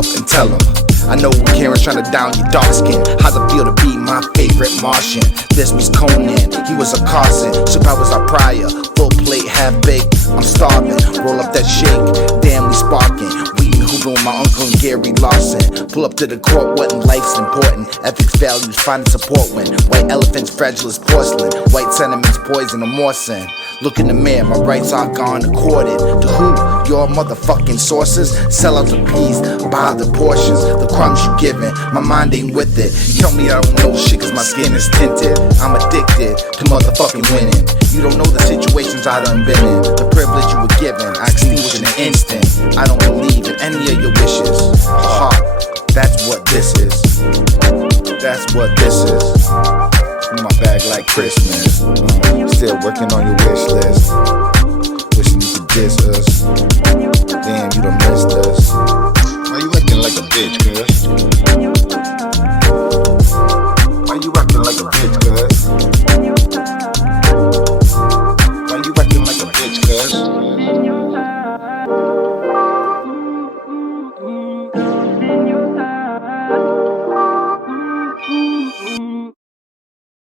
up and tell him. I know Karen's trying to down your dark skin. How's it feel to be my favorite Martian? This was Conan, he was a Carson. Chappelle was our prior, full plate, half baked. I'm starving, roll up that shake, damn we sparking. Weeding hooping with my uncle and Gary Lawson. Pull up to the court, what in life's important. Ethics, values, finding support when white elephants fragile as porcelain. White sentiments poison or more sin. Look in the mirror, my rights are gone according to who? Your motherfucking sources. Sell out the peas, buy the portions. The crumbs you giving, my mind ain't with it. You tell me I don't know shit cause my skin is tinted. I'm addicted to motherfucking winning. You don't know the situations I done been in. The privilege you were given, I extinguish in an instant. I don't believe in any of your wishes. Ha, that's what this is. That's what this is. In my bag like Christmas. Still working on your wish list. Wishing you could diss us. Damn, you done missed us. Why you acting like a bitch, cuz?